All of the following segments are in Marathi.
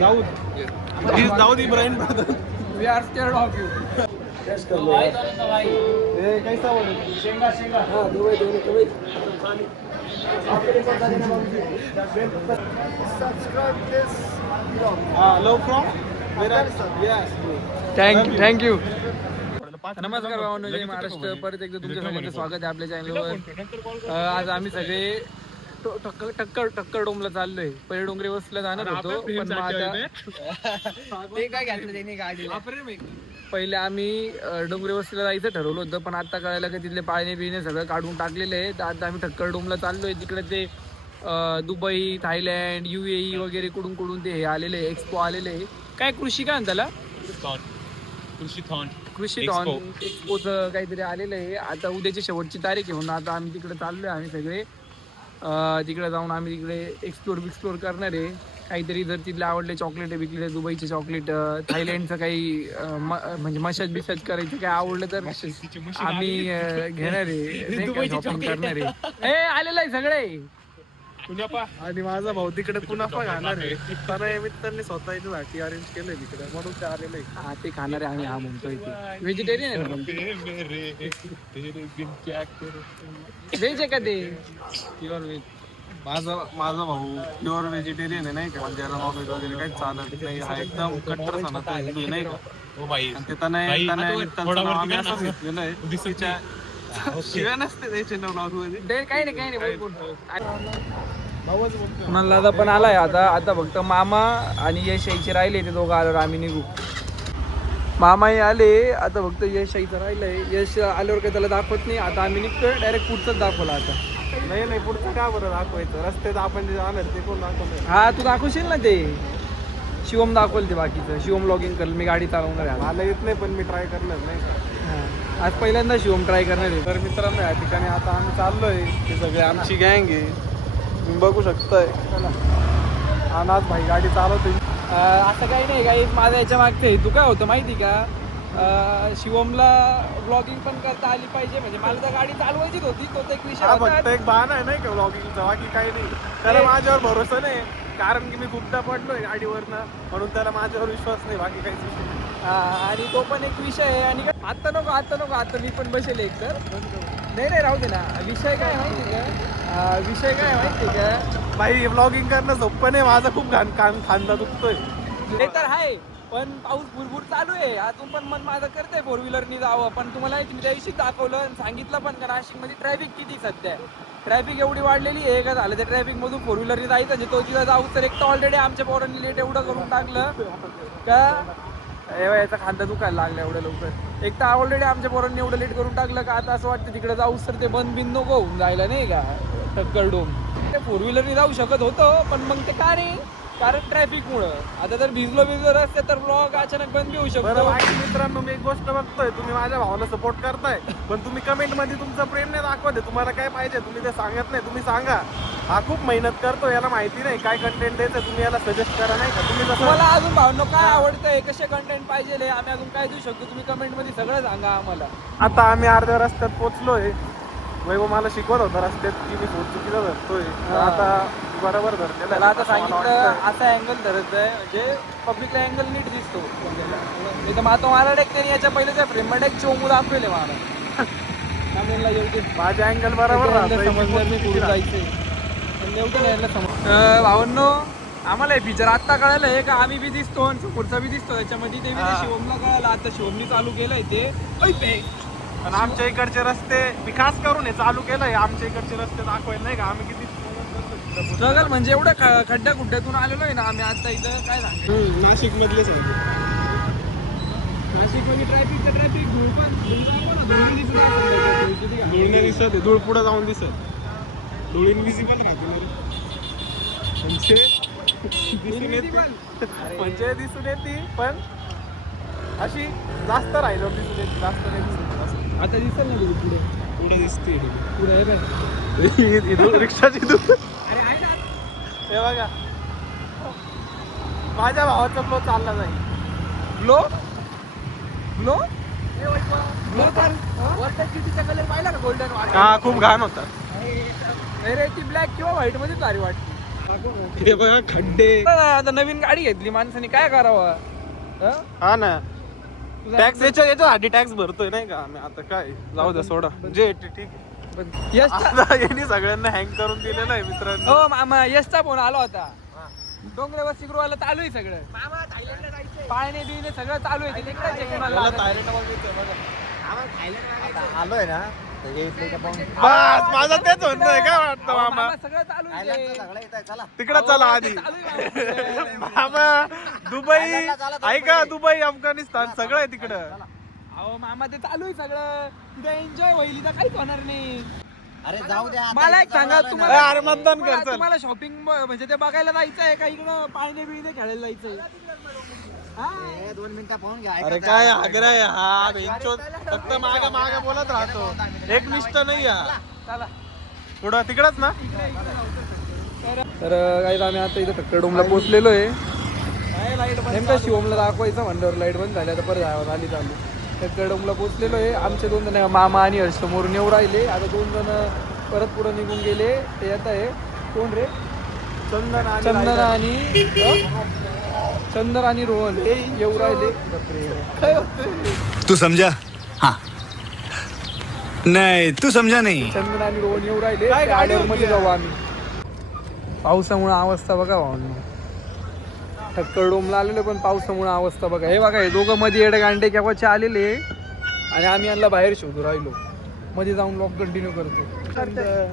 Dawood. He's Dawood Ibrahim brother. We are scared of you. कैसा बोल? शेंगा. हाँ Dubai. Subscribe this vlog. Love from? Yes. Thank you. नमस्कार भावांनो, जय महाराष्ट्र. परत एकदा तुमच्या सगळ्यांचं स्वागत आहे आपल्या चॅनलवर. आज आम्ही सगळे टक्कर डोमला चाललोय. पहिले डोंगरे वस्तीला जाणार होतो, पण पहिले आम्ही डोंगरे वस्तीला जायचं ठरवलं होतं, पण आता कळायला का तिथले पाळणे बिळणे सगळं काढून टाकलेले आहे. तर आता आम्ही टक्कर डोमला चाललोय. तिकडे ते दुबई, थायलंड, UAE वगैरे कुठून ते हे आलेले एक्सपो आलेले आहे. काय कृषी काय त्याला कृषी एक्सपोचं काहीतरी आलेलं आहे. आता उद्याची शेवटची तारीख आहे म्हणून आता आम्ही तिकडे चाललोय. आम्ही सगळे तिकडे जाऊन आम्ही तिकडे एक्सप्लोर करणार आहे. काहीतरी जर तिथले आवडले चॉकलेट बिकलेट, दुबईचे चॉकलेट, थायलंडचं काही म्हणजे मसाज बिसाज करायचं काय आवडलं तर आम्ही घेणार आहे, शॉपिंग करणार आहे. आलेलं आहे सगळे. आणि माझा भाऊ तिकडे कुनाफा खाणार आहे. त्या मित्रांनी स्वतःसाठी अरेंज केलंय तिकडे, म्हणून ते आलेलं आहे. हा ते खाणार आहे. आम्ही म्हणतोय ते व्हेजिटेरियन आहे. व्हेज आहे का ते? Pure veg. माझा भाऊ प्युअर व्हेजिटेरियन आहे नाही का, म्हणजे याला नॉनव्हेज वगैरे काही चालत नाही. हा एकदम कट्टर सणाचा हिंदू आहे नाही का. ते आम्ही असंच घेतलेलं आहे. शिव्या नसते त्याचे मध्ये काही नाही म्हणलं आता पण आलाय. आता फक्त मामा आणि यश यायचे राहिले. ते दोघं आल्यावर आम्ही निघू. मामाही आले. आता फक्त यश यायचं राहिलंय. यश आल्यावर काही त्याला दाखवत नाही. आता आम्ही निघतोय. डायरेक्ट पुढचंच दाखवलं. आता नाही पुढचं का बरं दाखवायचं? रस्त्यात आपण जे जाणार ते कोण दाखवलं? हा तू दाखवशील ना. ते शिवम दाखवल. ते बाकीचं शिवम ब्लॉगिंग करेल. मी गाडी चालवणार आहे. मला येत नाही, पण मी ट्राय करणार नाही का. आज पहिल्यांदा शिवम ट्राय करणार आहे. तर मित्रांनो, या ठिकाणी आता आम्ही चाललोय. ते सगळे आमची गँग आहे, तुम्ही बघू शकताय. आणि आज भाई गाडी चालवते. असं काही नाही. काही माझ्या याच्या मागते तू काय होतं माहिती का, शिवमला ब्लॉगिंग पण करता आली पाहिजे. म्हणजे मला तर गाडी चालवायचीच होती. तो एक विषय फक्त एक बहाणा आहे नाही का ब्लॉगिंगचा, बाकी काही नाही. त्याला माझ्यावर भरोसा नाही, कारण की मी खूपदा पडलोय गाडीवरनं, म्हणून त्याला माझ्यावर विश्वास नाही. बाकी काहीच विषय नाही. आणि तो पण एक विषय आहे. आणि आता नको मी पण बसेल एक तर. नाही राहू दे ना. विषय काय माहिती का भाई, ब्लॉगिंग करणं सोपं नाही. माझा खूप खांदा दुखतोय. ते तर आहे, पण पाऊस भुरभुर चालू आहे. अजून पण मन माझं करतंय 4 व्हीलरनी जावं. पण तुम्हाला मी त्या दिवशी दाखवलं आणि सांगितलं पण का नाशिकमध्ये ट्रॅफिक किती सध्या. ट्रॅफिक एवढी वाढलेली आहे का झालं त्या ट्रॅफिकमधून 4 व्हीलरनी जायचं जे तो तिला जाऊ. तर एक तर ऑलरेडी आमच्या पोरांनी लेट एवढं करून टाकलं का याचा खांदा दुखायला लागला एवढं लवकर. एक तर ऑलरेडी आमच्या पोरांनी एवढं लेट करून टाकलं का आता असं वाटतं तिकडे जाऊ तर ते बंद बिन नको होऊन जायला नाही का. टक्कर डोम ते 4 व्हीलरनी जाऊ शकत होतं, पण मग ते का नाही, कारण ट्रॅफिकमुळं. आता जर भिजलो रस्ते तर ब्लॉग अचानक बंद बी होऊ शकतो. मित्रांनो, मी एक गोष्ट बघतोय, तुम्ही माझ्या भावाला सपोर्ट करताय, पण तुम्ही कमेंट मध्ये तुमचं प्रेम नाही दाखवते. तुम्हाला काय पाहिजे तुम्ही ते सांगत नाही. तुम्ही सांगा. हा खूप मेहनत करतो, याला माहिती नाही काय कंटेंट द्यायचं. तुम्ही याला सजेस्ट करा नाही का. तुम्ही मला अजून भावनो काय आवडतंय, कसे कंटेंट पाहिजे, आम्ही अजून काय देऊ शकतो, तुम्ही कमेंट मध्ये सगळं सांगा आम्हाला. आता आम्ही अर्ध्या रस्त्यात पोहोचलोय. वैभव मला शिकवत होता रस्त्यात की मी चुकीचा धरतोय. आता बरोबर धरते. त्याला आता सांगितलं असा अँगल धरत आहे म्हणजे पब्लिकला अँगल नीट दिसतो. नाही तर मातो मला डायरेक्ट त्यांनी याच्या पहिले त्या फ्रेम मध्ये एक चोमू दाखवले मला. माझ्या अँगल बरोबर समजलं मी कुठे जायचंय. भावांनो, आम्हाला हे फीचर आत्ता कळालं आहे का आम्ही बी दिसतो आणि पुढचा बी दिसतो त्याच्यामध्ये. ते शिवमला कळालं. आता शिवमनी चालू केलंय ते. पण आमच्या इकडचे रस्ते मी खास करून हे चालू केलंय. आमच्या इकडचे रस्ते दाखवायला नाही का आम्ही किती स्ट्रगल म्हणजे एवढं खड्ड्या खुड्ड्यातून आलेलो आहे ना आम्ही आता. इथं काय सांगतो, नाशिक मधले सांगतो. नाशिक मध्ये ट्रॅफिक धूळ पण धूळ दिसत, धूळ पुढे जाऊन दिसत. धूळ इनव्हिजिबल राहते म्हणजे दिसून येते, पण अशी जास्त राहिलं दिसून येते. जास्त नाही दिसत. आता दिसेल ना पुढे दिसते. पुढे रिक्षाची धूळ. हे बघा, माझ्या भावाचा फ्लो चालला जाईल. ग्लो तर वरच्या चिटीचा कलर पाहिला का गोल्डन. हा, खूप घाण होता. ती ब्लॅक किंवा व्हाईट मध्ये भारी वाटते. हे बघा खड्डे. आता नवीन गाडी घेतली माणसाने काय करावं हं? हा ना टॅक्स याच्यासाठी टॅक्स भरतोय नाही का आम्ही. आता काय जाऊ द्या सोडा जे ठीक आहे. यशचा यांनी सगळ्यांना हँग करून दिलेलं आहे मित्रांनो. हो मामा यशचा फोन आला होता. डोंगरावर सिगरूवाला चालू आहे सगळं. पाळणे बिळणे सगळं चालू आहे. ते तिकडे check करायला लागलं. आलोय ना बस माझं तेच म्हणणं आहे. काय वाटतं अहो, मामा मामा सगळं चालू आहे ते. सगळं येत आहे चला तिकडं चला आधी. चालू आहे मामा. मामा दुबई ऐका दुबई अफगाणिस्तान सगळं आहे तिकडं. अहो मामा ते चालू आहे सगळं. तिथे एन्जॉय होईल तर काहीच होणार नाही. अरे जाऊ द्या आता मला एक इथं सांगा आलोय ना. तुम्हाला अरे मतदान कर चल. तुम्हाला शॉपिंग म्हणजे ते बघायला जायचं आहे का इकडं पाळणे बिळणे खेळायला जायचं हा? ए, 2 मिनिटं पाहून घ्या अरे ऐका काय जरा. आग्रह आहे हा बेंचोत. फक्त माग माग बोलत राहतो. एक निष्ठ नाही हा. चला पुढं तिकडच ना. तर काही आम्ही आता इथं ठक्कडोमला पोहोचलेलो आहे. नेमका शिवमला दाखवायचं म्हणल्यावर लाईट बंद झाली. आता परत आली चालू. ठक्कडोमला पोहोचलेलो आहे. आमचे 2 जण मामा आणि हर्ष समोरून येऊ राहिले. आता 2 जण परत पुढे निघून गेले. ते येत आहे कोण रे चंदन आणि रोहन हे येऊ राहिले. काय होतंय? तू समझा हाँ नहीं तू समझा नहीं. चंदन आणि रोहन येऊ राहिले. मध्ये जाऊ आम्ही. पावसामुळे अवस्था बघा भावांनो. ठक्कडोमला आलेलो पण पावसामुळे अवस्था बघा. हे बघा हे दोघं मध्ये येडगांडे केव्हाचे आलेले आणि आम्ही यांना बाहेर शोधू राहिलो. मध्ये जाऊन लॉक कंटिन्यू करतो.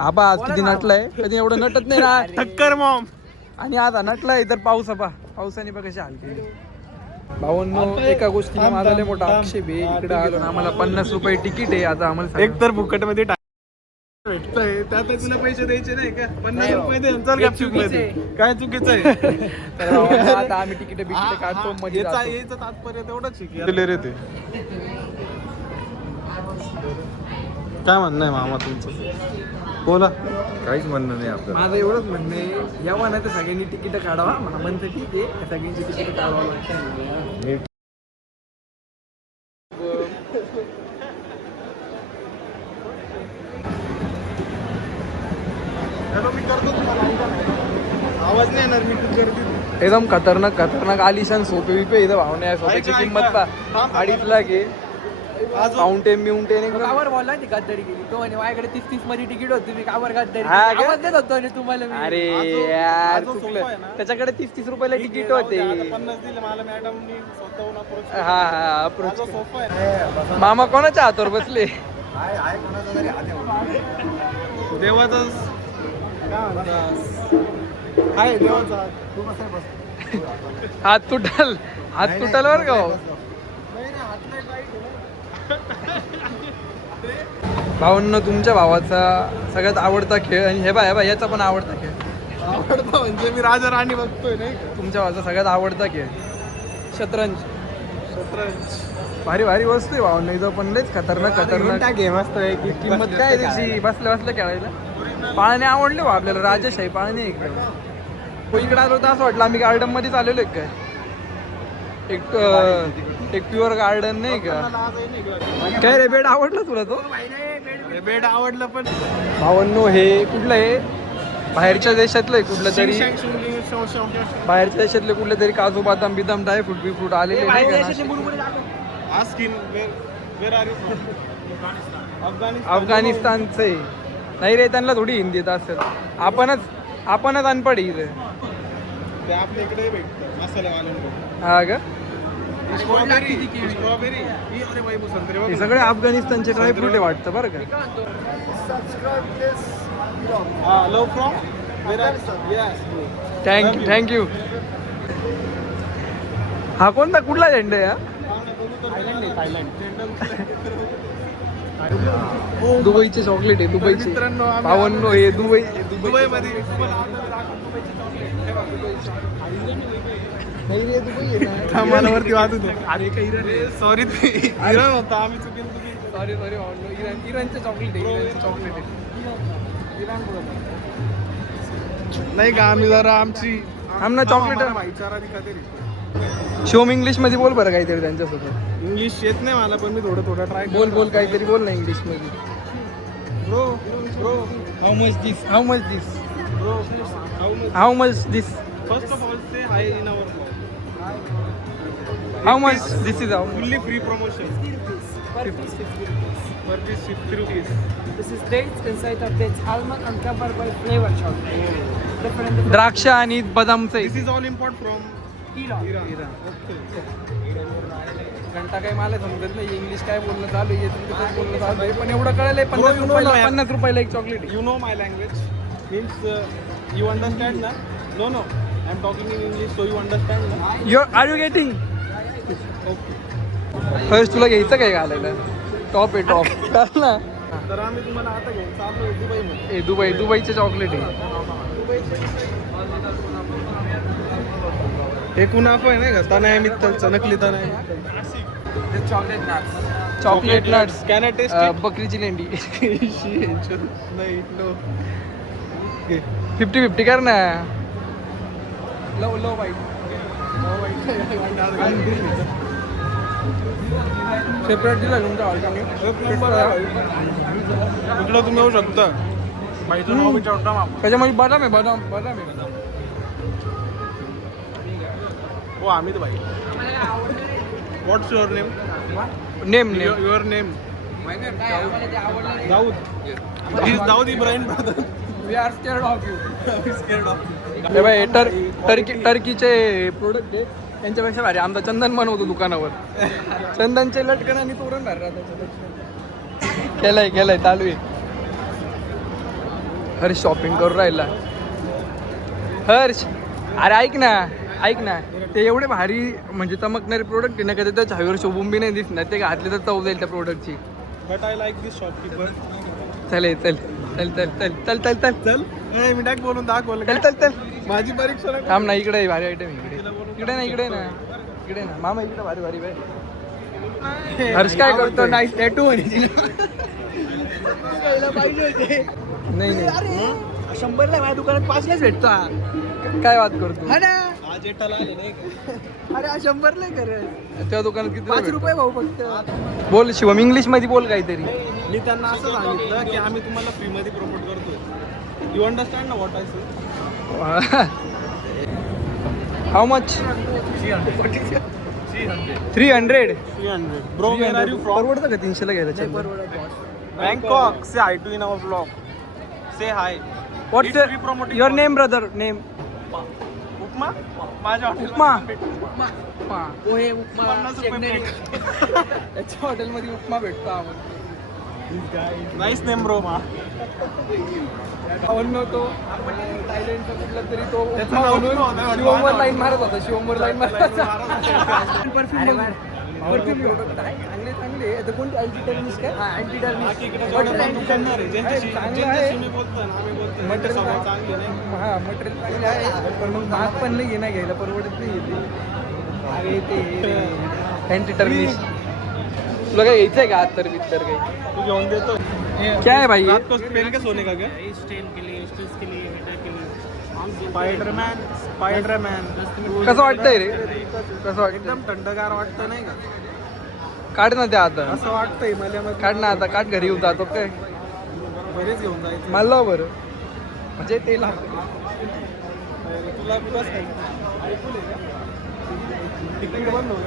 आबा आज किती नटलाय. कधी एवढं नटत नाही ना. ठक्कर मॉम. आणि आता नटलाय तर पावसाने बघ कशी हाल केली. भावांनो एका गोष्टीला माझा लय मोठा आक्षेप आहे. इकडे आलो ना आम्हाला 50 रुपये तिकीट आहे. आता आम्हाला एक तर फुकट मध्ये भेटतंय त्यात तुला पैसे द्यायचे नाही का. 50 रुपये दे चल गपचूप मध्ये. काय चुकीचं आहे. तर भावांनो, आता आम्ही तिकीट काढतो मध्ये जातो. याचं तात्पर्य तेवढंच शिकले रे ते. काय म्हणणं आहे मामा तुमचं बोला. काहीच म्हणणं नाही आपलं. माझं एवढंच म्हणणं आहे यावं ना तर सगळ्यांनी तिकीट काढावा. म्हणतं ठीक आहे सगळ्यांची तिकीट काढावं लागतं. मी करतो तुम्हाला आवाज नाही येणार. मी तू करते एकदम खतरनाक आलिशान सोपे बिपे इथं भावने आहे. सोप्याची ऐका, किंमत ऐका. पा 2.5 लाख आहे. आज फाउंटेन कावर बोलला ती गद्दारी केली तो आणि माझ्याकडे 30 मध्ये तिकीट होती. मी कावर गद्दारी हा का? आवाज देत होतो आणि तुम्हाला मी. अरे यार चुकलं. त्याच्याकडे 30 रुपयाला तिकीट होते. 50 दिले मला मॅडमनी स्वतःहून approach हा केलं. अप्रोच माझं सोपं आहे. मामा कोणाच्या हातावर बसले. आहे कोणाचा तरी हात आहे. देवाचं काय म्हणतात आहे देवाचा हात. तू बस आहे, बस. हात तुटल बर का हो. भावांनो तुमच्या भावाचा सगळ्यात आवडता खेळ आणि हे बाय याचा पण आवडता खेळ. आवडतं म्हणजे मी राजा राणी बघतोय नाही का. तुमच्या भावाचा सगळ्यात आवडता खेळ शतरंज. भारी वस्तू आहे भावांनो. इथं पण लयच खतरनाक गेम असतो किंमत काय त्याची बसल्या खेळायला. पाळणे आवडले बा आपल्याला. राजेशाही पाळणे एकदम. हो इकडे आलो तर असं वाटलं आम्ही गार्डन मध्ये चाललेलो आहे काय. एक प्युअर गार्डन नाही का. काय रे बेड आवडला तुला तो. बेड आवडलं पण भावांनो हे कुठलं आहे बाहेरच्या देशातलं आहे कुठलं तरी. बाहेरच्या देशातले कुठले तरी काजू बदाम बिदाम ड्रायफ्रूट बिफ्रूट आलेले नाही का नाशिक. अफगाणिस्तानचं आहे. नाही रे त्यांना थोडी हिंदी येत असेल. आपणच अनपड आहे इथे. ते आपल्या इकडे भेटतं मसालेवाल्यांकडे. हा का. स्ट्रॉबेरी हे सगळे अफगाणिस्तानचे ड्रायफ्रूट आहे वाटतं बरं का. लव फ्रॉम थँक्यू. हा कोणता कुठला झेंडा आहे दुबईचे चॉकलेट आहे. दुबईचे भावांनो हे दुबई मध्ये वरती वाजत सॉरी इराण होता. आम्ही चुकीन सॉरी इराणचे चॉकलेट आहे. नाही का आम्ही जरा आमची आमना चॉकलेट भाईचारा दिखाते. शिवम इंग्लिश मध्ये बोल बरं काहीतरी त्यांच्यासोबत. इंग्लिश येत नाही मला पण मी थोडं ट्राय बोल काहीतरी बोल ना इंग्लिश मध्ये. Bro how much this Bro, how much this first of all, say hi in our vlog. How much this is how Fully free promotion. Per piece 50 rupees. Per piece 50 rupees. This is dates, inside of dates almond and covered by flavor chocolate. Different. द्राक्ष आणि बदामचं This is all import from Iran. Iran. Okay. घंटा काही मला समजत नाही इंग्लिश काय बोलणं चालू आहे तुमचं बोलणं चालू आहे पण एवढं कळलंय Bro, you know ना यार. 50 रुपयाला एक chocolate You know my language. Means you understand na? No. I'm talking in English, so you understand na? Are you getting Okay. First तुला घ्यायचं काय घालायला टॉप आहे टॉप ना तर आम्ही तुम्हाला आता घेऊन चाललोय दुबईमध्ये. दुबईचे चॉकलेट आहे हे कुनाफा आहे नाही का तनाया मित्तलचं नकली Tanaya. Chocolate nuts Can I taste it? बकरीची लेंडी नाही नो. 50-50 कर ना लो बाई सेपरेट दिला तुमच्या ऑर्डरने इकडं तुम्ही येऊ शकता. बाईचं नाव विचारता मग. त्याच्यामध्ये बदाम आहे बदाम आहे हो आम्ही तर बाई. What's your name? Name Your name? Daud. He is Daud Ibrahim brother. We are scared of you Scared of. हे बाई टर्कीचे प्रोडक्ट आहे त्यांच्यापेक्षा भारी आमचा चंदन बनवतो दुकानावर चंदनचे लटकन आणि तोरण भारी राहतात केलंय चालू आहे हर्ष शॉपिंग करून राहिला हर्ष अरे ऐक ना ते एवढे भारी म्हणजे चमकणारे प्रोडक्ट आहे ना कधी त्या छावीवर शोभून बी नाही दिसणार ते घातले तर चव जाईल त्या प्रोडक्टची But I like this shopkeeper. चल चल मी डाक बोलून दाखवलं काय? चल माझी परीक्षा नका. थांब ना इकडे आहे भारी आयटम इकडे ना मामा इकडे भारी बाई हर्ष काय करतो नाही टॅटू नाही 100ला माझ्या दुकानात 5लाच भेटतो हा. काय बात करतो हा ना. आज एटाला आले नाही का? अरे हा 100ला करत. त्या दुकानात किती 5 रुपये भाऊ फक्त. बोल शिवम इंग्लिश मध्ये बोल काहीतरी मी त्यांना असं सांगितलं की आम्ही तुम्हाला फ्री मध्ये प्रमोट करतोय. यू अंडरस्टँड ना what I say? How much 300 Bro, where are you from? परवडतं का 300 ला घ्यायला Bangkok. Say hi to in our vlog. Say hi. What's It's free promoting your for- name brother name upma? माझ्या हॉटेल उपमा पोहे उपमा 50 रुपये शेंगदाणे. plate. त्याच्या हॉटेलमध्ये उपमा भेटतो आम्हाला Nice name bro. तो आपण थायलंडचा कुठला तरी तो त्याचं उपमा नाव बनवून उपमा होतं, शिवमवर लाईन मारत होता शिवमवर लाईन मारत होता परफ्यूम परफ्यूम प्रोडक्ट आहे चांगले आता कोणती अँटी टर्निश काय अँटी टर्निश बाकी इकडे जेवढं पण दुकानदार आहे, ज्यांच्याशी चांगलं आहे. ज्यांच्याशी मी बोलतोय ना, आम्ही बोलतोय, त्यांचे स्वभाव चांगले नाही. हा मटेरियल चांगले आहे पण मग भाग पण नाही घेणं घ्यायला परवडत नाही अरे ते अँटी टर्निश तुला काय घ्यायचं आहे का तर बित्तर काही तू घेऊन देतो. क्या है भाई ये? रात को पेन के सोने का क्या? स्पाइडरमॅन कसं वाटतंय रे कसं वाटतं एकदम थंडगार वाटतं नाही का? काढ ना त्या आता असं वाटतंय मला काढ ना आता काढ घरी येऊ जातो काय बरेच घेऊन जायचं. मला लाव बरं म्हणजे ते लागतं तुला बस नाही तिकीट बंद हो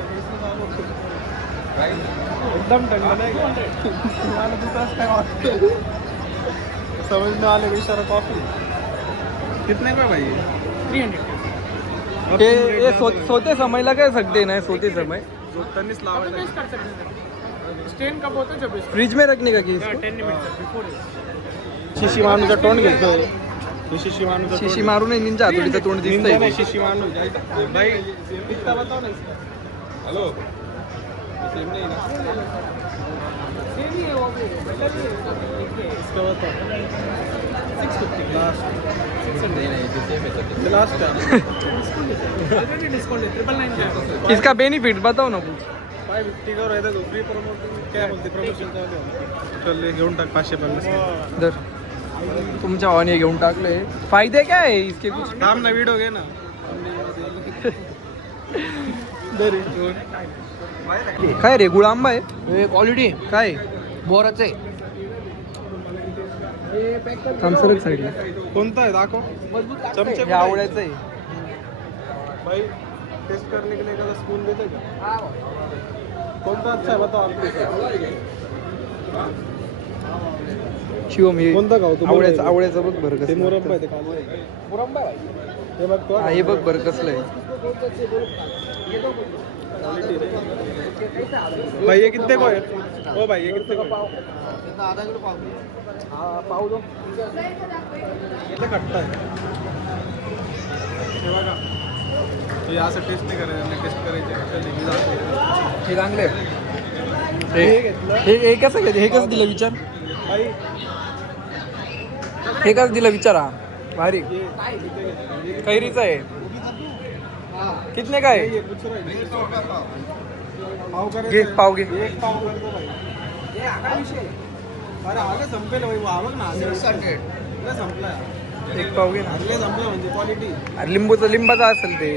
एकदम थंड नाही का? मला दुसराच काय वाटतं समज में आले बेचारा कॉफी कितने का भाई? 300. ये सोते समय लगा सकते ना सोते समय झोपतानीच लावायला स्टेन कब होतं जब फ्रिज में रखने का की इसको? 10 मिनिट्स बिफोर शिशी माणूचं तोंड घेतो. शिशी माणूचं शिशी मारू नाही निंजा हातोडीचं तोंड दिसतंय नहीं शिशी मानू भाई कितना बताओ ना इसका. हेलो सेम नहीं ना इसका बताओ 650 लास्ट 600 लास्ट ऑलरेडी डिस्काउंट आहे 999 इसका बेनिफिट बताओ ना कुछ 550 का रहता तो फ्री प्रमोशन क्या बोलते प्रमोशन का चल घेऊन टाक 550 दर तुमच्या भावाने घेऊन टाकले फायदे काय आहे इसके कुछ थांब ना व्हिडिओ घे ना काय रे गुळ आंबा आहे क्वालिटी काय बोराचं आहे सरक साईडला कोणता आहे दाखव. चमचे हे आवडायचं आहे. भाई टेस्ट करने के लिए एखादा स्पून देते का. कोणता अच्छा आहे बताओ आपके. शिवम हे कोणता खाऊ आवड्याचं आवड्याचं बघ बरं ते कसं मुरब्बा आहे ते कांदा. मुरंबा आहे. हे बघ तो हा, हे बघ बरं कसलं आहे. भाई ये कितने को है. ओ भाई ये कितने को है. पाव दो. किती खट्टा आहे. हे बघा हे असं टेस्ट नाही करायचं. टेस्ट करायचे हे चांगले हे कसं घेते. हे कसं दिलं विचार. भाई हे कसं दिलं विचारा. भारी कैरीचं आहे. कितने का आहे. ये कुछ नाही. पाव घे करायचं. पाव घे. एक पाव करतो भाई. अरे आगे संपेल भाई. आवक ना संपला. एक पाव घे ना. आगले संपलं म्हणजे क्वालिटी. अरे लिंबाचा असेल ते.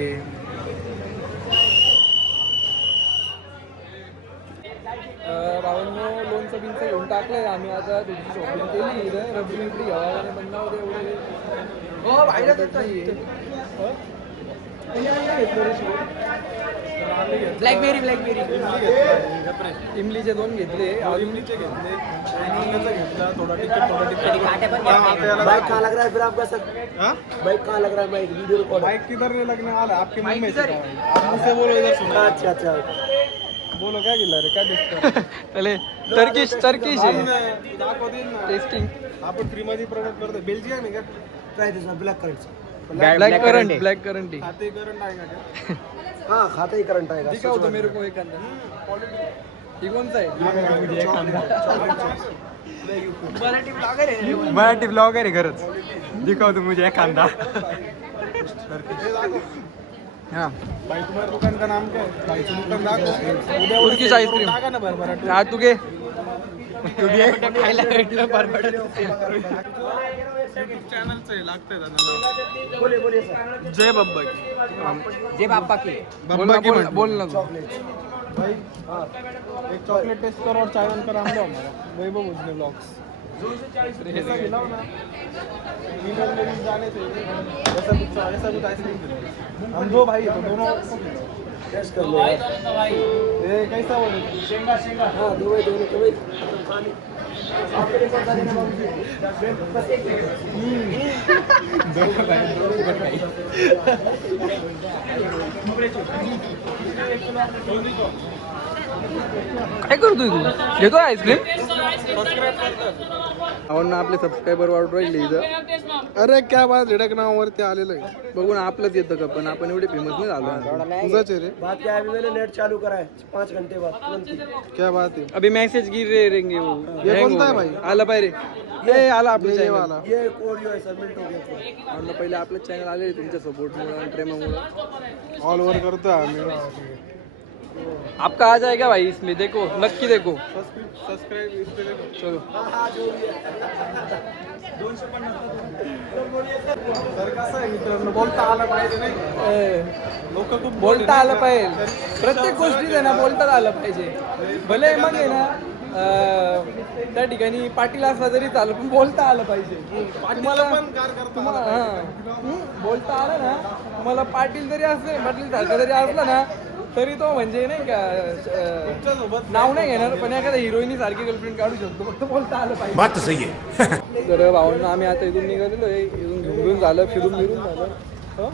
भावांनो लोणचं बिनचं घेऊन टाकलंय आम्ही. आता तुझी शॉपिंग केली इथं रबडी बिबडी हवाने बनणार एवढे. हो बाहेर ब्लॅकबेरी इमलीचे 2 घेतले. इमलीचे घेतले. आंब्याचा घेतला. थोडा तिखट थोडा तिखट. बाइक कहाँ लग रहा है फिर आपका सर. हाँ? बाइक कहाँ लग रहा है. Bike video record. बाइक किधर नहीं लगने वाला. आपके मुंह में से आप मुझसे बोलो इधर सुनो. अच्छा अच्छा. बोलो क्या गिला रे. क्या टेस्ट पहिले टर्किश दाखव दिन ना. टेस्टिंग. आपण फ्री मध्ये प्रोडक्ट करतो. बेल्जियम आहे का. ट्राई दिस ब्लॅक करंट. ब्लॅक करंट खाते करंट आहे का. हाँ खाता ही करंट आएगा. दिखाओ तो मेरे को एखादा. ही कोणता आहे. मराठी ब्लॉगर आहे खरंच. दिखाओ तो मुझे एखादा. हाँ भाई तुम्हारे दुकान का नाम क्या है. भाई दुकान दाखव. Turkish ice cream. टाका ना भरभराट. हा तू घे. खायला भेटलं बरबडत. चॅनलचं आहे लागतंय त्यांना. बोलिए बोलिए सर. जय बब्बा. जे बाप्पा की बब्बा की म्हण. बोल ना तू. भाई हाँ एक चॉकलेट टेस्ट करो और चैनल का नाम दो हमारा. वैभव उजले ब्लॉग्स. ऐसा खिलाओ ना. मीटर में भी जाने थे. ऐसा कुछ आइसक्रीम खिलाओ. हम 2 भाई हैं तो दोनों टेस्ट कर लो. ये कैसा बोले. हाँ दोनों दोनों तो भाई पानी. आपके लिए कौन सा लेना बाबूजी. बस एक काय करतोय तू. घेतो आईस्क्रीम. ना आपले सबस्क्रायबर वाढून राहिले इथं. अरे क्या बात. झिडक नावावरती आलेलं आहे. बघून आपलंच येतं का. पण आपण एवढे फेमस नाही झालो. तुझाच आहे रे. बात क्या है. अभी मैंने नेट चालू करा है 5 घंटे बाद तुरंत. क्या बात है. अभी मैसेज गिर रहेंगे वो. ये Hang कोणता आहे होगा. भाई. आला पाहिजे. हे आला आपलं ये चॅनल. वाला. ये कोडियो है सर. मिनट हो गया. म्हणलं पहिले आपलं चॅनल आले तुमच्या सपोर्टमुळे आणि प्रेमामुळे. ऑल ओव्हर करतो आम्ही. आपका आ जाएगा भाई इसमें. देखो नक्की देखो. सबस्क्राइब इस पे देखो. चलो. तर कसं आहे मित्रांनो बोलता आलं पाहिजे नाही. लोक खूप बोलता आलं पाहिजे. प्रत्येक गोष्टीत आहे ना बोलता आलं पाहिजे. भले मग आहे ना त्या ठिकाणी पाटील असला तरी चालेल पण बोलता आलं पाहिजे. तुम्हाला पण कार करतो. बोलता आलं ना. तुम्हाला पाटील जरी असले पाटील सारखं जरी असला ना तरी तो म्हणजे नाही का सोबत नाव नाही घेणार पण एखाद्या हिरोईनी सारखी गर्लफ्रेंड काढू शकतो. फक्त बोलता आलं पाहिजे. बात तो सही है. तर भावांना आम्ही आता इथून निघालेलो आहे. इथून घेऊन झालं फिरून झालं.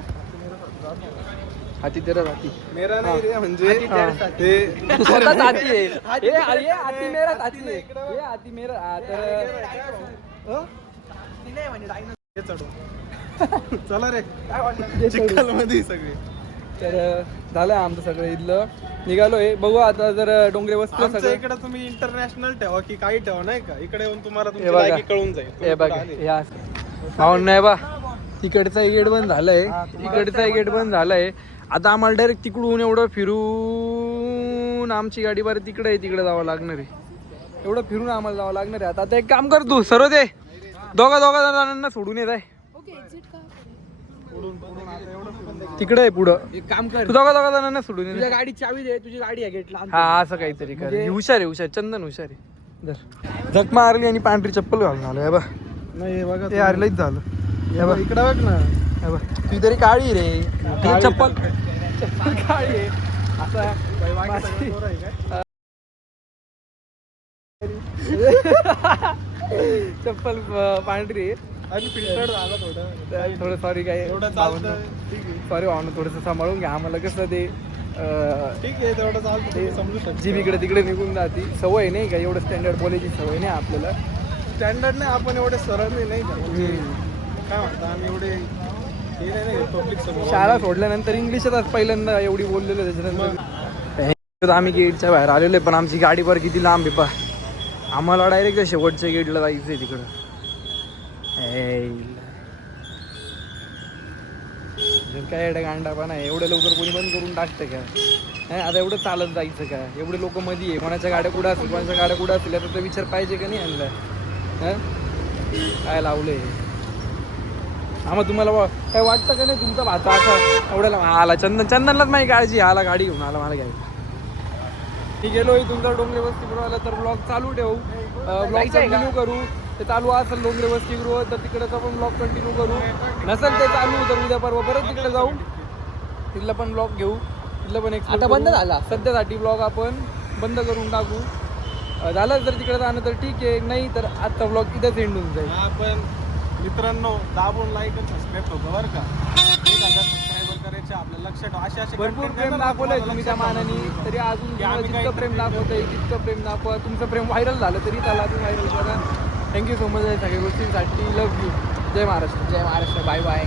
हाती तेरा हाती. मेरा नाही रे म्हणजे ते तू स्वतःच हाती आहे. ये हाती मेरा हाती आहे. ये हाती मेरा हे चढू. चला रे चिखल मध्ये सगळे. तर झालं आमचं सगळं इथलं निघालोय. बघू आता जर डोंगरे बसलं आमच्या सगळं. इकडे तुम्ही इंटरनॅशनल ठेवा की काही ठेवा नाही का. इकडे येऊन तुम्हाला हे तुमची बघा. लायकी कळून जाईल. हे बघा या भावून नाही बा. तिकडचा गेट बंद झालाय. इकडचा गेट बंद झालाय. आता आम्हाला डायरेक्ट तिकडून एवढं फिरून आमची गाडी बरं तिकडे जावं लागणार आहे. एवढं फिरून आम्हाला जावं लागणार आहे. आता एक काम कर तू सर्व ते दोघा जणांना सोडून येत आहे. तिकडे आहे पुढं. एक काम कर. तू दोघा जणांना सोडून तुझ्या गाडी चावी दे. तुझी गाडी आहे गेटला. हा असं काहीतरी कर. हुशार आहे हुशार. चंदन हुशार आहे. धर. झक मारली आणि पांढरी चप्पल घालून आलोय बा. नाही हे बघा ते यार लईच झालं हे बघ इकडं बघ ना. हे बघ तुझी तरी काळी रे तुझी चप्पल काळी आहे असं बाकी सगळं गोरं आहे काय? चप्पल पांढरी आहे आणि फिल्टर झालं थोडं. थोडं सॉरी काय एवढं चालतं ठीक आहे. सॉरी भावना थोडंसं सांभाळून घ्या आम्हाला कसं ते ठीक आहे तेवढं चालतं ते समजू शकतो. जीभ इकडे तिकडे निघून जाती सवय नाही का एवढं स्टँडर्ड बोलायची सवय नाही आपल्याला स्टँडर्ड नाही आपण एवढे सरळ नाही का म्हणजे काय म्हणता आम्ही एवढे हे नाही पब्लिक समोर शाळा सोडल्यानंतर इंग्लिशच पहिल्यांदा एवढी बोललेलं त्याच्यानंतर आम्ही गेटच्या बाहेर आलेलो आहे पण आमची गाडी पर किती लांब आहे पा आम्हाला डायरेक्ट शेवटच्या गेटला जायचं आहे तिकडं काय गांडा पण आहे एवढं लवकर कोणी बंद करून टाकतं का नाही आता एवढं चालत जायचं का एवढे लोक मध्ये आहे कोणाच्या गाड्या कुठं असतील कोणाच्या गाड्या कुठं असतील याचा विचार पाहिजे का नाही आणला काय लावलंय आम्हाला तुम्हाला काय वाटतं का नाही तुमचा भाता असा एवढ्याला आला चंदनलाच माझी काळजी आला गाडी घेऊन आला मला घ्यायला मी गेलो तुमचा डोंगरे वस्ती आला तर ब्लॉग चालू ठेवू ब्लॉग कंटिन्यू करू ते चालू असेल डोंगरे वस्ती गृह तर तिकडचा पण ब्लॉग कंटिन्यू करू नसेल ते चालू तर उद्या परवा परत तिकडे जाऊ तिथला पण ब्लॉग घेऊ तिथलं पण एक आता बंद झाला सध्यासाठी ब्लॉग आपण बंद करून टाकू झालं जर तिकडे जाणं तर ठीक आहे नाही तर आजचा ब्लॉग इथंच एंड होऊन जाईल आपण मित्रांनो दाबून लाईक आणि सबस्क्राईब होतं बरं का 1000 सबस्क्रायबर करायचे आपल्या लक्षात ठेवा. असे भरपूर प्रेम दाखवलंय तुम्ही त्या मानाने तरी अजून जितकं प्रेम दाखवतंय तितकं प्रेम दाखवा तुमचं प्रेम व्हायरल झालं तरी त्याला तुम्ही व्हायरल करा थँक्यू सो मच या सगळ्या गोष्टींसाठी लव्ह यू जय महाराष्ट्र बाय बाय